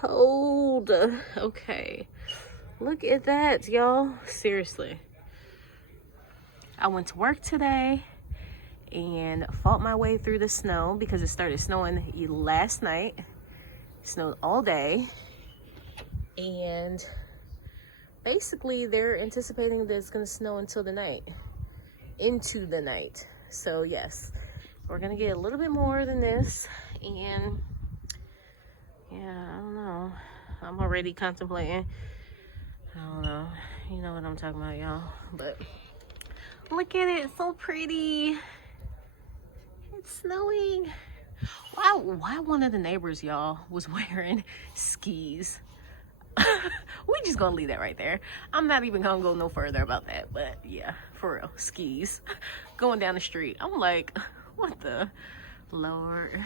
cold. Okay, look at that, y'all. Seriously, I went to work today and fought my way through the snow because it started snowing last night. It snowed all day, and basically they're anticipating that it's gonna snow until the night, into the night. So yes, we're gonna get a little bit more than this, and yeah, I don't know. I'm already contemplating. I don't know. You know what I'm talking about, y'all. But look at it, it's so pretty. It's snowing. Why one of the neighbors, y'all, was wearing skis? We just gonna leave that right there. I'm not even gonna go no further about that. But yeah, for real, skis going down the street. I'm like, what the Lord?